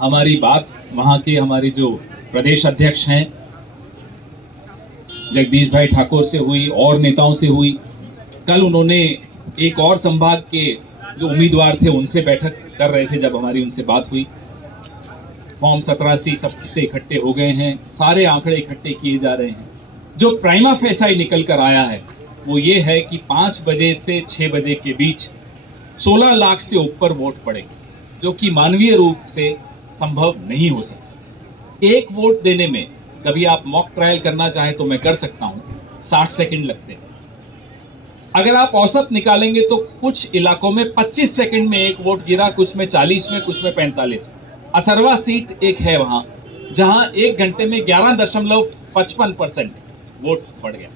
हमारी बात वहाँ के हमारे जो प्रदेश अध्यक्ष हैं जगदीश भाई ठाकुर से हुई और नेताओं से हुई। कल उन्होंने एक और संभाग के जो उम्मीदवार थे उनसे बैठक कर रहे थे, जब हमारी उनसे बात हुई। फॉर्म 17 सब से इकट्ठे हो गए हैं, सारे आंकड़े इकट्ठे किए जा रहे हैं। जो प्राइमा फेसाई निकल कर आया है वो ये है कि 5 बजे से 6 बजे के बीच 16 लाख से ऊपर वोट पड़ेंगे, जो कि मानवीय रूप से संभव नहीं हो सकता। एक वोट देने में, कभी आप मॉक ट्रायल करना चाहें तो मैं कर सकता हूं, 60 सेकंड लगते हैं। अगर आप औसत निकालेंगे तो कुछ इलाकों में 25 सेकंड में एक वोट गिरा, कुछ में 40 में, कुछ में 45 में। असरवा सीट एक है वहां जहां 1 घंटे में 11.55% वोट बढ़ गया।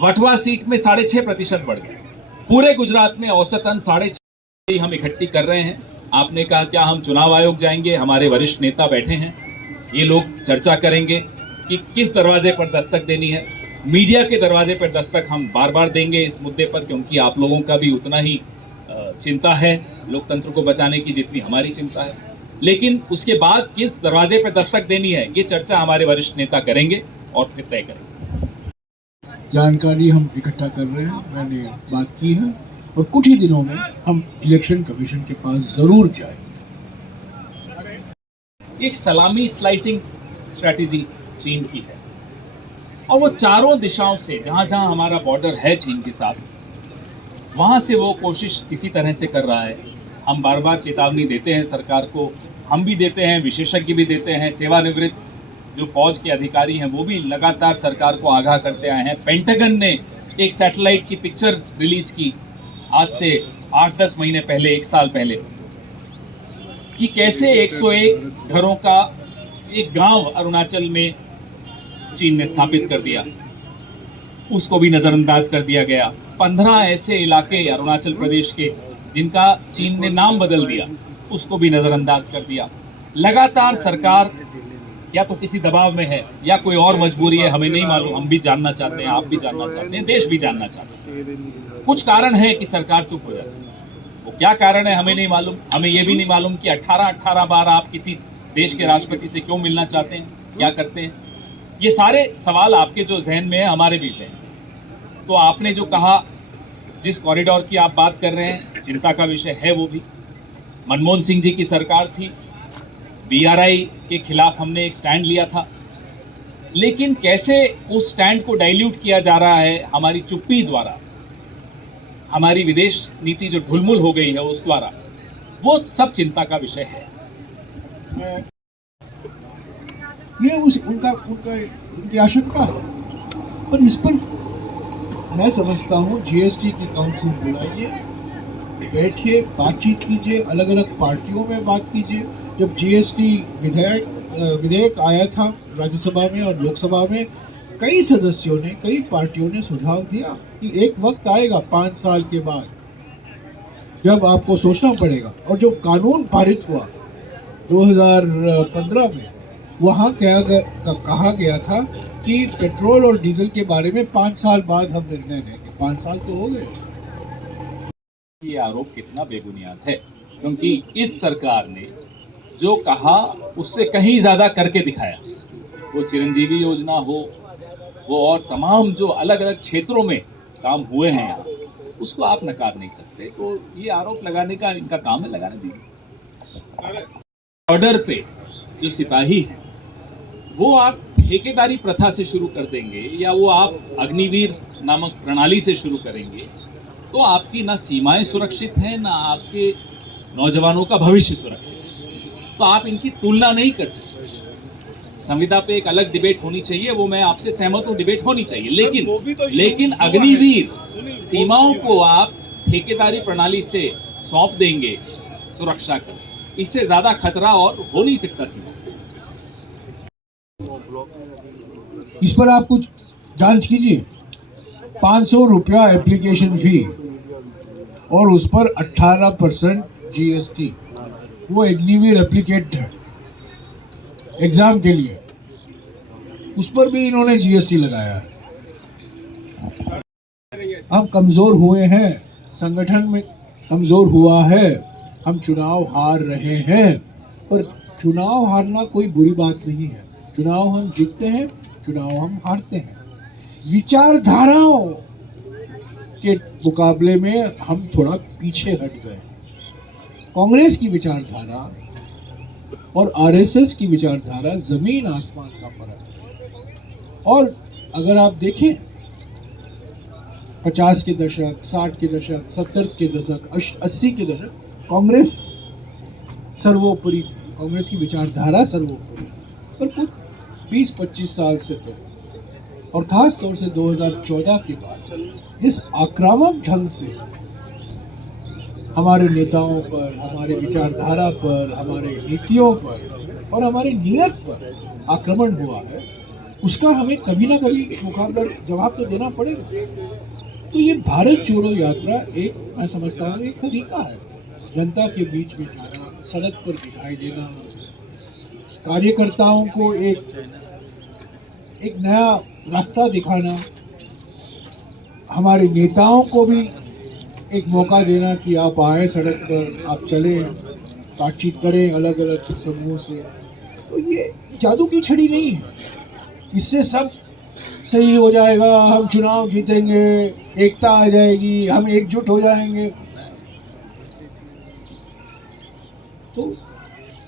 वटवा सीट में 6.5% बढ़ गया। पूरे गुजरात में औसतन 6.5 हम इकट्ठी कर रहे हैं। आपने कहा क्या हम चुनाव आयोग जाएंगे? हमारे वरिष्ठ नेता बैठे हैं, ये लोग चर्चा करेंगे कि किस दरवाजे पर दस्तक देनी है। मीडिया के दरवाजे पर दस्तक हम बार बार देंगे इस मुद्दे पर, क्योंकि आप लोगों का भी उतना ही चिंता है लोकतंत्र को बचाने की जितनी हमारी चिंता है। लेकिन उसके बाद किस दरवाजे पर दस्तक देनी है ये चर्चा हमारे वरिष्ठ नेता करेंगे और फिर तय करेंगे। जानकारी हम इकट्ठा कर रहे हैं, मैंने बात की है और कुछ ही दिनों में हम इलेक्शन कमीशन के पास जरूर जाएंगे। एक सलामी स्लाइसिंग स्ट्रैटेजी चीन की है और वो चारों दिशाओं से, जहां जहां हमारा बॉर्डर है चीन के साथ, वहां से वो कोशिश किसी तरह से कर रहा है। हम बार बार चेतावनी देते हैं सरकार को, हम भी देते हैं, विशेषज्ञ भी देते हैं, सेवानिवृत्त जो फौज के अधिकारी हैं वो भी लगातार सरकार को आगाह करते आए हैं। पेंटागन ने एक सैटेलाइट की पिक्चर रिलीज की आज से 8-10 महीने पहले, 1 साल पहले, कि कैसे 101 घरों का एक गांव अरुणाचल में चीन ने स्थापित कर दिया, उसको भी नजरअंदाज कर दिया गया। 15 ऐसे इलाके अरुणाचल प्रदेश के जिनका चीन ने नाम बदल दिया, उसको भी नजरअंदाज कर दिया। लगातार सरकार या तो किसी दबाव में है या कोई और मजबूरी है, हमें नहीं मालूम। हम भी जानना चाहते हैं, आप भी जानना चाहते हैं, देश भी जानना चाहते हैं। कुछ कारण है कि सरकार चुप हो जाती है, वो क्या कारण है हमें नहीं मालूम। हमें ये भी नहीं मालूम कि 18 बार आप किसी देश के राष्ट्रपति से क्यों मिलना चाहते हैं, क्या करते हैं। ये सारे सवाल आपके जो जहन में है, हमारे भी जहन में। तो आपने जो कहा, जिस कॉरिडोर की आप बात कर रहे हैं, चिंता का विषय है वो भी। मनमोहन सिंह जी की सरकार थी, बीआरआई के खिलाफ हमने एक स्टैंड लिया था, लेकिन कैसे उस स्टैंड को डाइल्यूट किया जा रहा है हमारी चुप्पी द्वारा, हमारी विदेश नीति जो ढुलमुल हो गई है उस द्वारा, वो सब चिंता का विषय है। ये उनकी आशंका है, पर इस पर मैं समझता हूँ जीएसटी की काउंसिल बुलाइए, बैठिए, बातचीत कीजिए, अलग अलग पार्टियों में बात कीजिए। जब जीएसटी विधेयक आया था राज्यसभा में और लोकसभा में, कई सदस्यों ने, कई पार्टियों ने सुझाव दिया कि एक वक्त आएगा 5 साल के बाद जब आपको सोचना पड़ेगा। और जो कानून पारित हुआ 2015 में, वहाँ कहा गया था कि पेट्रोल और डीजल के बारे में 5 साल बाद हम निर्णय लेंगे। 5 साल तो हो गए। ये आरोप कितना बेबुनियाद है, क्योंकि इस सरकार ने जो कहा उससे कहीं ज्यादा करके दिखाया। वो चिरंजीवी योजना हो, वो और तमाम जो अलग अलग क्षेत्रों में काम हुए हैं यहाँ, उसको आप नकार नहीं सकते। तो ये आरोप लगाने का इनका काम है, लगाने दीजिए। बॉर्डर पे जो सिपाही हैं वो आप ठेकेदारी प्रथा से शुरू कर देंगे या वो आप अग्निवीर नामक प्रणाली से शुरू करेंगे, तो आपकी ना सीमाएं सुरक्षित हैं, ना आपके नौजवानों का भविष्य सुरक्षित। तो आप इनकी तुलना नहीं कर सकते। संविदा पे एक अलग डिबेट होनी चाहिए, वो मैं आपसे सहमत हूँ, डिबेट होनी चाहिए, लेकिन अग्निवीर सीमाओं को आप ठेकेदारी प्रणाली से सौंप देंगे सुरक्षा को, इससे ज्यादा खतरा और हो नहीं सकता सीमा। इस पर आप कुछ जांच कीजिए। 500 रुपया एप्लीकेशन फी और उस पर 18% जीएसटी। वो अग्निवीर एप्लीकेट है एग्जाम के लिए, उस पर भी इन्होंने जीएसटी लगाया है। हम कमजोर हुए हैं, संगठन में कमजोर हुआ है, हम चुनाव हार रहे हैं, पर चुनाव हारना कोई बुरी बात नहीं है। चुनाव हम जीतते हैं, चुनाव हम हारते हैं। विचारधाराओं के मुकाबले में हम थोड़ा पीछे हट गए। कांग्रेस की विचारधारा और आरएसएस की विचारधारा जमीन आसमान का फर्क है। और अगर आप देखें 50 के दशक, 60 के दशक, 70 के दशक, 80 के दशक, कांग्रेस सर्वोपरि थी, कांग्रेस की विचारधारा सर्वोपरि। पर कुछ 20-25 साल से तो, और खास तौर से 2014 के बाद इस आक्रामक ढंग से हमारे नेताओं पर, हमारे विचारधारा पर, हमारे नीतियों पर और हमारी नीयत पर आक्रमण हुआ है, उसका हमें कभी ना कभी मुकाबला जवाब तो देना पड़ेगा। तो ये भारत जोड़ो यात्रा एक, मैं समझता हूँ, एक तरीका है जनता के बीच में जाना, सड़क पर दिखाई देना, कार्यकर्ताओं को एक नया रास्ता दिखाना, हमारे नेताओं को भी एक मौका देना कि आप आए सड़क पर, आप चलें, बातचीत करें अलग अलग समूह से। तो ये जादू की छड़ी नहीं है, इससे सब सही हो जाएगा, हम चुनाव जीतेंगे, एकता आ जाएगी, हम एकजुट हो जाएंगे। तो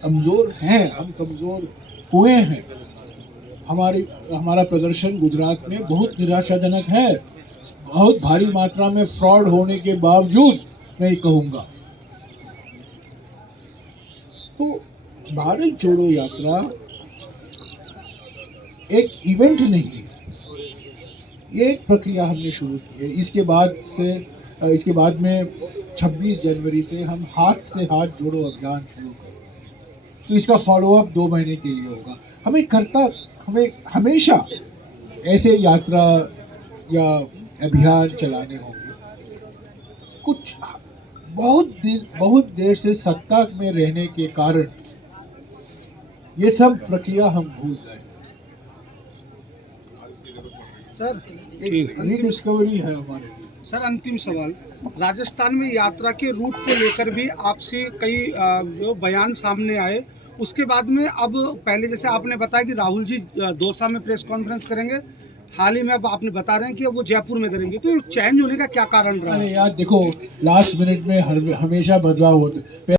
कमज़ोर हैं, हम कमज़ोर हुए हैं। हमारा प्रदर्शन गुजरात में बहुत निराशाजनक है, बहुत भारी मात्रा में फ्रॉड होने के बावजूद मैं कहूँगा। तो भारत जोड़ो यात्रा एक इवेंट नहीं है, ये एक प्रक्रिया हमने शुरू की है। इसके बाद में 26 जनवरी से हम हाथ से हाथ जोड़ो अभियान शुरू करेंगे। तो इसका फॉलोअप 2 महीने के लिए होगा। हमें हमेशा ऐसे यात्रा या अभियान चलाने होंगे। कुछ बहुत देर से सत्ता में रहने के कारण ये सब प्रक्रिया हम भूल गए। सर एक रीडिस्कवरी है हमारे लिए। सर अंतिम सवाल, राजस्थान में यात्रा के रूट को लेकर भी आपसे कई जो बयान सामने आए, उसके बाद में अब पहले जैसे आपने बताया कि राहुल जी दौसा में प्रेस कॉन्फ्रेंस करेंगे, हाल ही में अब आपने बता रहे हैं कि अब वो जयपुर में करेंगे, तो चेंज होने का क्या कारण रहा? अरे यार देखो, लास्ट मिनट में हमेशा बदलाव होते।